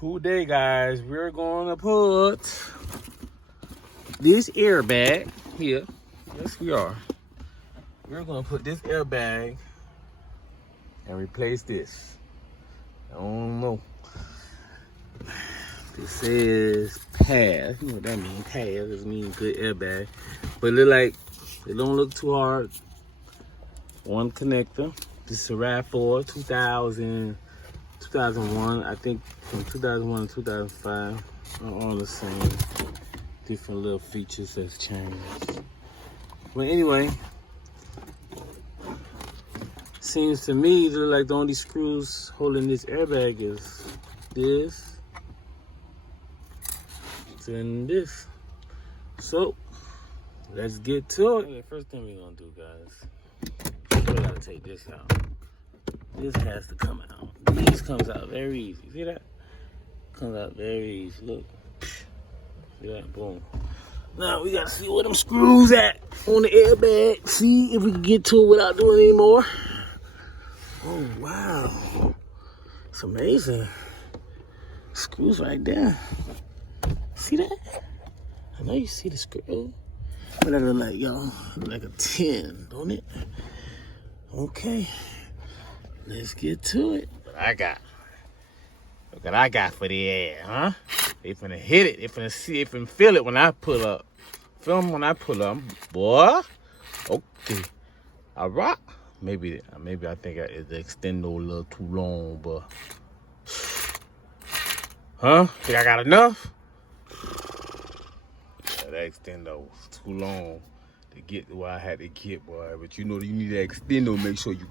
Today, guys, we're gonna put this airbag here. Yes, we are. We're gonna put this airbag and replace this. I don't know. This says pass. You know what that means? Pass. It means good airbag. But it look like it don't look too hard. One connector. This is a RAV4 2001. I think from 2001 to 2005. Are all the same. Different little features that's changed. But anyway, seems to me to look like the only screws holding this airbag is this and this. So let's get to it. The first thing we're gonna do, guys, we gotta take this out. This has to come out. This comes out very easy. See that? Comes out very easy. Look. See that? Boom. Now we gotta see where them screws at on the airbag. See if we can get to it without doing any more. Oh wow. It's amazing. Screws right there. See that? I know you see the screw. But that look like, y'all, like a 10, don't it? Okay. Let's get to it. What I got. Look what I got for the air, huh? They finna hit it. They finna see it, they finna feel it when I pull up. Feel them when I pull up, boy. Okay. All right. Maybe I think the extendo a little too long, but huh? Think I got enough? Yeah, that extendo was too long to get to where I had to get, boy. But you know you need that extendo. Make sure you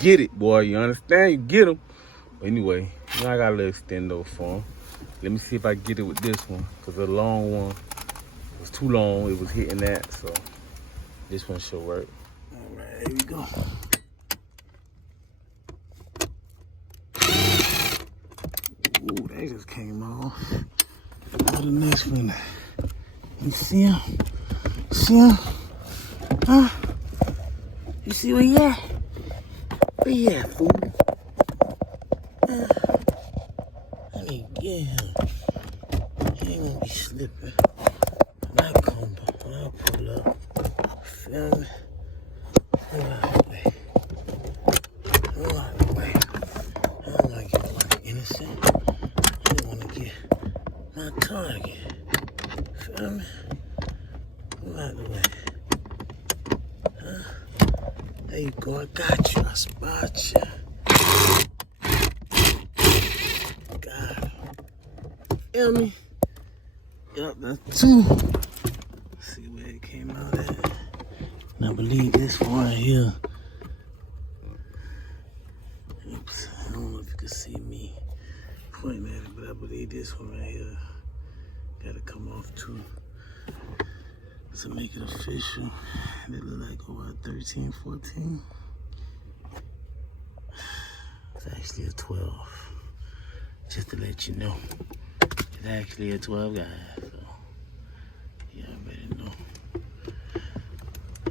get it, boy. You understand? You get them. But anyway, now I got a little extendo for them. Let me see if I get it with this one, cause the long one was too long. It was hitting that, so this one should work. All right, here we go. Ooh, that just came off. Now the next one. You see him? See him? Huh? You see where he at? Where he at, fool? I need to get him. He ain't gonna be slipping. When I come, when I pull up, feel me? Move out the way. Move out the way. I don't wanna get nobody innocent. I don't wanna get my target. Feel me? Move out the way. Huh? There you go. I got you. I spot you. Feel me? Yup, that's 2. Let's see where it came out at. And I believe this one right here. Oops, I don't know if you can see me pointing at it, but I believe this one right here gotta come off too. To make it official. It look like over 13, 14. It's actually a 12. Just to let you know. It's actually a 12, guys, so you already know.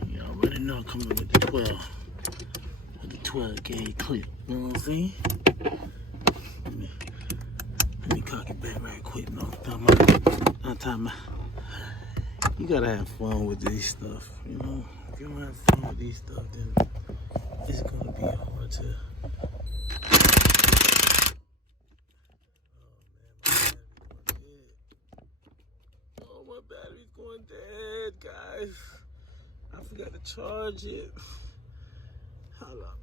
You already know coming with the 12. With the 12 gauge clip, you know what I'm saying? Let me cock it back right quick. No, not time out. You gotta have fun with these stuff, you know? If you don't have fun with these stuff, then it's gonna be hard to. My battery's going dead, guys. I forgot to charge it. Hold up.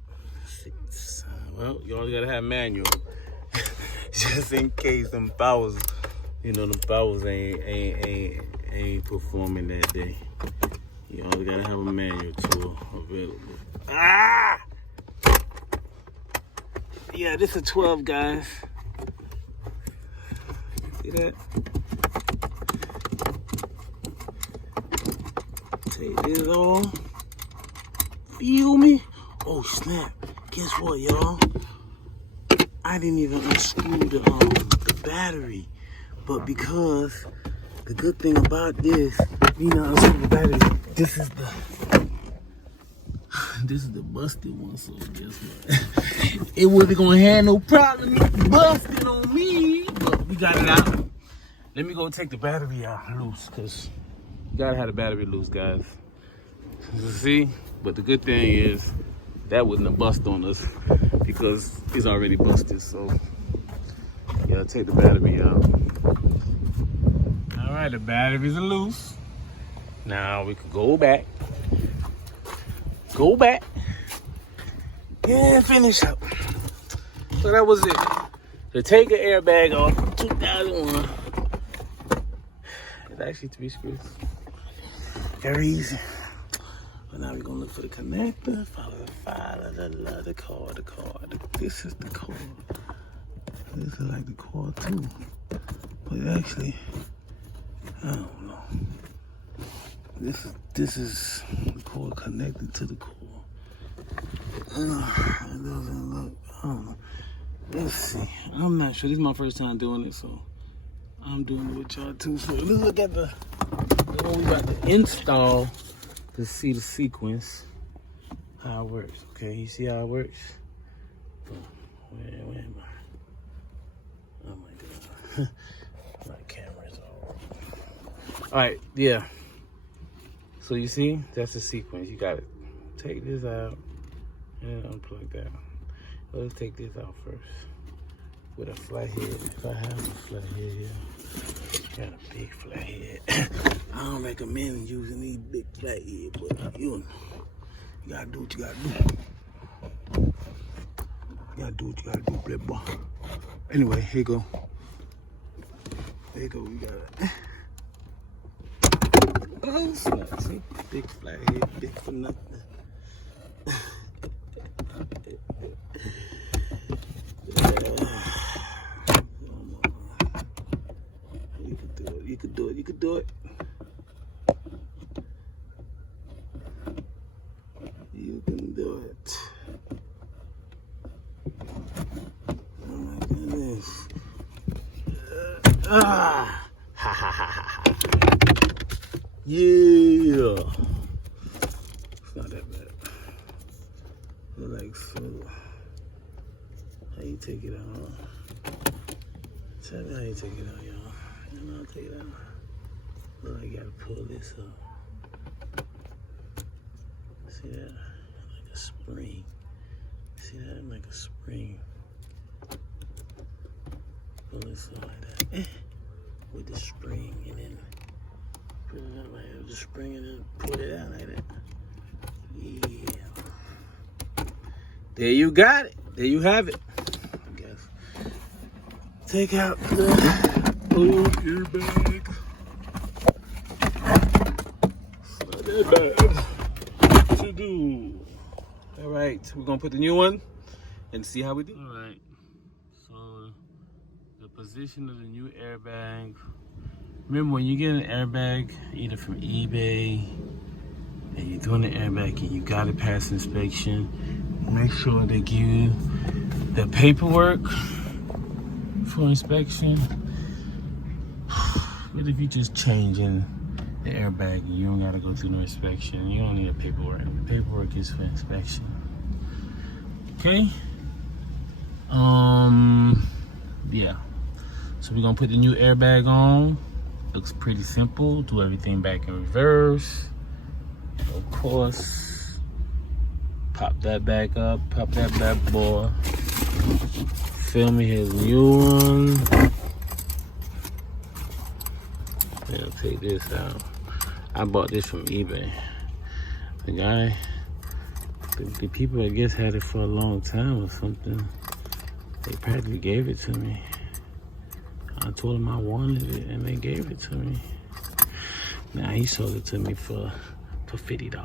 6. Well, you only gotta have manual. Just in case them powers, you know, them powers ain't performing that day. You only gotta have a manual tool available. Ah! Yeah, this is a 12, guys. See that? Take this off. Feel me? Oh snap. Guess what, y'all? I didn't even unscrew the battery. But because the good thing about this, you know, unscrew the battery, this is the busted one, so guess what? It wasn't gonna have no problem busting on me. But we got it out. Let me go take the battery out loose, because you gotta have the battery loose, guys. See? But the good thing is that wouldn't have bust on us because it's already busted. So you gotta take the battery out. All right, the batteries are loose. Now we could go back, and finish up. So that was it. To take an airbag off 2001. It's actually 3 screws. Very easy. But now we're gonna look for the connector. Follow the cord. This is the cord. This is like the cord too. But actually, I don't know. This is the cord connected to the core. It doesn't look, I don't know. Let's see. I'm not sure. This is my first time doing it, so I'm doing it with y'all too. So let's look at the one we about to install to see the sequence, how it works. Okay, you see how it works? Where am I? Oh my God. My camera's all right, yeah. So you see, that's the sequence. You gotta take this out and unplug that. Let's take this out first with a flat head. If I have a flat head here, got a big flat head. I don't recommend using these big flat heads, but you gotta do what you gotta do. You gotta do what you gotta do, play boy. Anyway, here you go. There you go, we got it. Oh, snap, see? Big flat head, big for nothing. You could do it. You can do it. Oh my goodness. Ha ha ha ha. Yeah. It's not that bad. Like so. How you take it out? Tell me how you take it out, y'all. And I'll take it out. Look, I gotta pull this up. See that? Like a spring. See that? Like a spring. Pull this up like that. With the spring, and then put it out like that with the spring, and then pull it out like that. Yeah. There you got it. There you have it. I guess. Take out the airbag. It's not that bad to do. All right, we're gonna put the new one and see how we do. All right. So the position of the new airbag. Remember, when you get an airbag, either from eBay, and you're doing the airbag and you gotta pass inspection, make sure they give you the paperwork for inspection. But if you're just changing the airbag and you don't gotta go through no inspection, you don't need a paperwork. The paperwork is for inspection. Okay? Yeah. So we're gonna put the new airbag on. Looks pretty simple. Do everything back in reverse. Of course. Pop that back up. Pop that bad boy. Film me his new one. Then I'll take this out. I bought this from eBay. The guy, the people I guess had it for a long time or something. They practically gave it to me. I told them I wanted it and they gave it to me. Now he sold it to me for $50.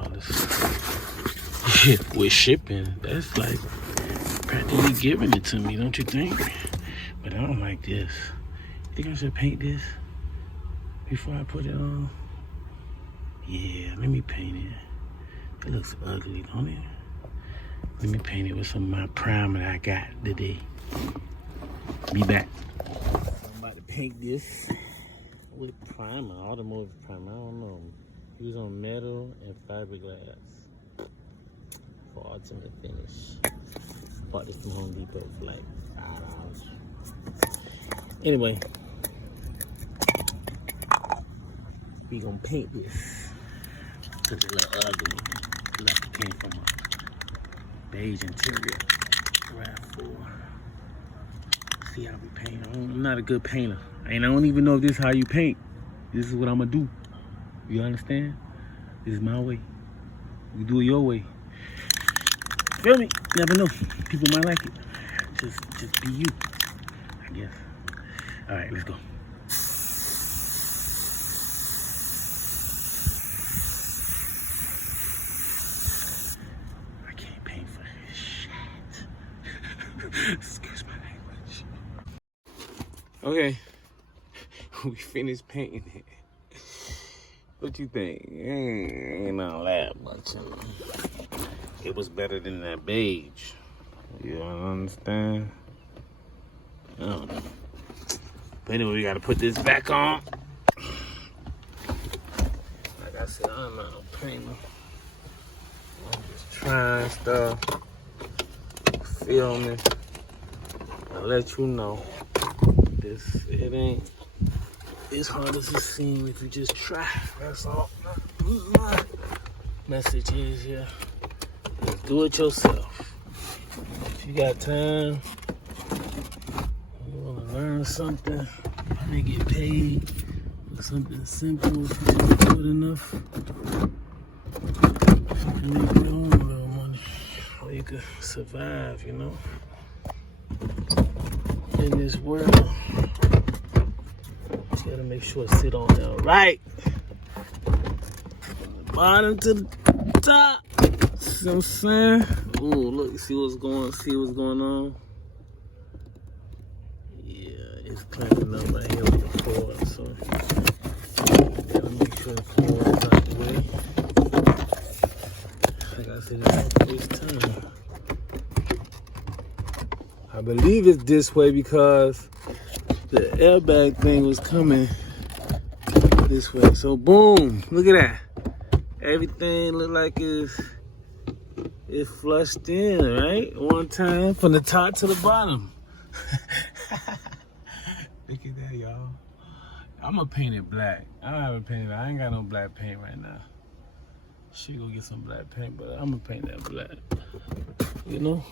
With shipping, that's like practically giving it to me, don't you think? But I don't like this. You think I should paint this before I put it on? Yeah, let me paint it. It looks ugly, don't it? Let me paint it with some of my primer that I got today. Be back. I'm about to paint this with primer, automotive primer. I don't know. Use on metal and fiberglass for ultimate finish. Bought this from Home Depot for like $5. Anyway, We gonna paint this. Cause it look ugly. Like it came from a beige interior. RAV4. See how we paint. I'm not a good painter. And I don't even know if this is how you paint. This is what I'm gonna do. You understand? This is my way. You do it your way. Feel me? Never know. People might like it. Just be you, I guess. All right, let's go. I can't paint for this shit. Excuse my language. Okay, we finished painting it. What you think? Ain't all that much. It was better than that beige. You understand? I don't know. But anyway, we gotta put this back on. Like I said, I'm not a painter. I'm just trying stuff. Feel me? I'll let you know. It ain't as hard as it seems if you just try. That's all my message is here. Just do it yourself. If you got time, you want to learn something, you may get paid for something simple. If you just do it enough, you make your own little money, or you could survive, you know, in this world. You gotta make sure it sit on there right, from the bottom to the top. See what I'm saying? Ooh, look, see what's going on? Yeah, it's clamping up right here with the cord, so gotta make sure the cord is out the way. Like I said, it's not waste time. I believe it's this way because the airbag thing was coming this way. So boom, look at that. Everything look like it's flushed in, right? One time from the top to the bottom. Look at that, y'all. I'm gonna paint it black. I don't have it painted. I ain't got no black paint right now. Should go get some black paint, but I'm gonna paint that black. You know?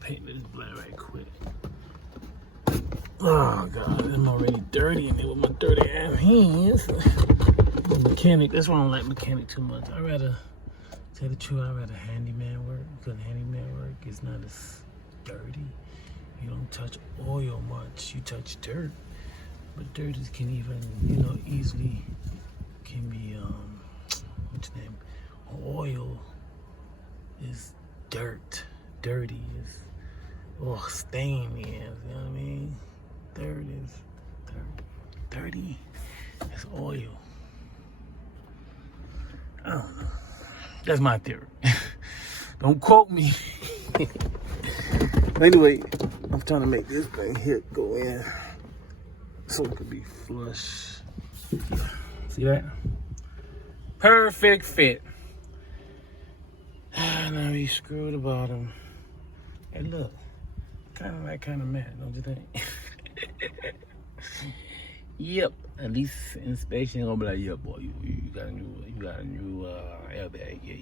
Paint this black right quick. Oh God, I'm already dirty in there with my dirty ass hands. Mechanic, that's why I don't like mechanic too much. I'd rather, tell the truth, I'd rather handyman work, because handyman work is not as dirty. You don't touch oil much, you touch dirt. But dirt can even, you know, easily can be, what's the name? Oil is dirt, dirty is, oh, stain is, you know what I mean? Dirt is dirty, it's oil. I don't know. That's my theory. Don't quote me. Anyway, I'm trying to make this thing here go in so it could be flush. See that? Perfect fit. Now we screw the bottom. Hey, look. Kind of matte, don't you think? Yep. At least inspection gonna be like, yeah, boy, you got a new airbag. Yeah.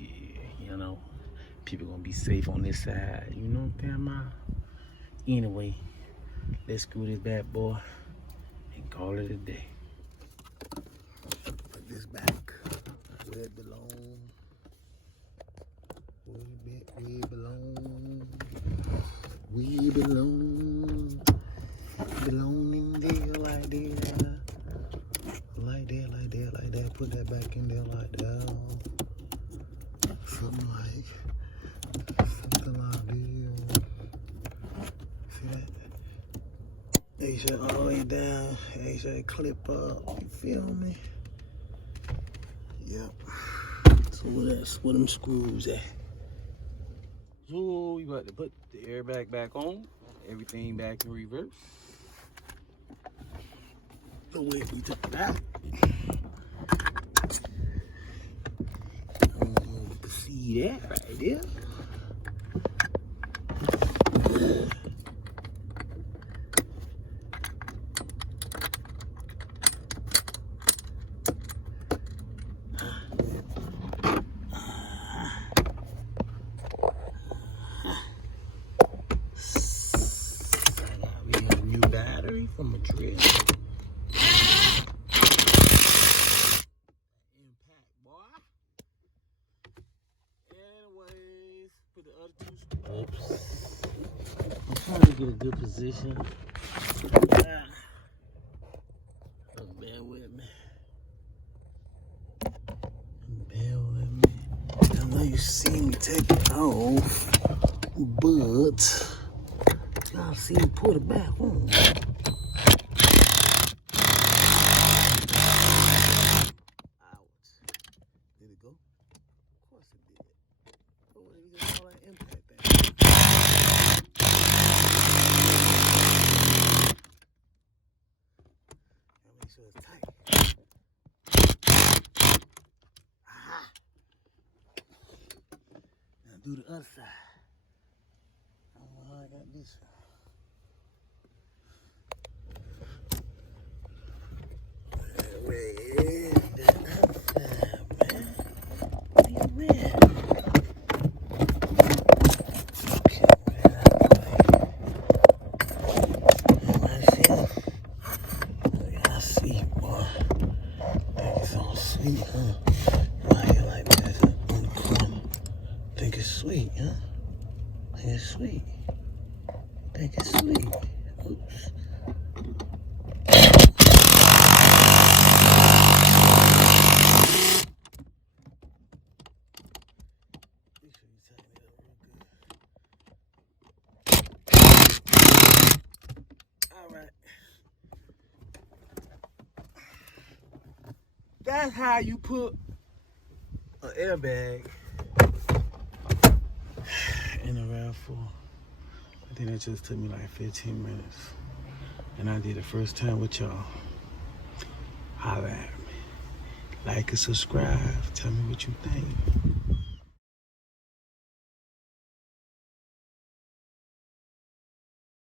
You know, people gonna be safe on this side. You know what I'm talking about? Anyway, let's screw this bad boy and call it a day. Put this back where it belongs. We belong. Belonging there like that. Like that. Put that back in there like that. Something like that. See that? They should all the way down. They should clip up. You feel me? Yep. So that's where them screws at. So we about to put the airbag back on. Everything back in reverse. The way we took it out. You can see that right there. from Madrid. Impact, boy. Anyways, put the other two. Oops. I'm trying to get a good position. Bear with me. Bear with me. I know you see me take it off, but y'all see me put it back on. Ouch. Did it go? Of course it did. Oh, it got all that impact there. Make sure it's tight. Aha. Now do the other side. I don't know how I got this one. Where is the other side, man? Where you at? Okay, where that way? Right here. I see, boy. Think it's all sweet, huh? Right here like that on the corner. Think it's sweet, huh? Think it's sweet. Think it's sweet. Oops. Make sure you tighten it up real good. All right. That's how you put an airbag in a RAV4. I think that just took me like 15 minutes. And I did it first time with y'all. Holla at me. Like and subscribe. Tell me what you think.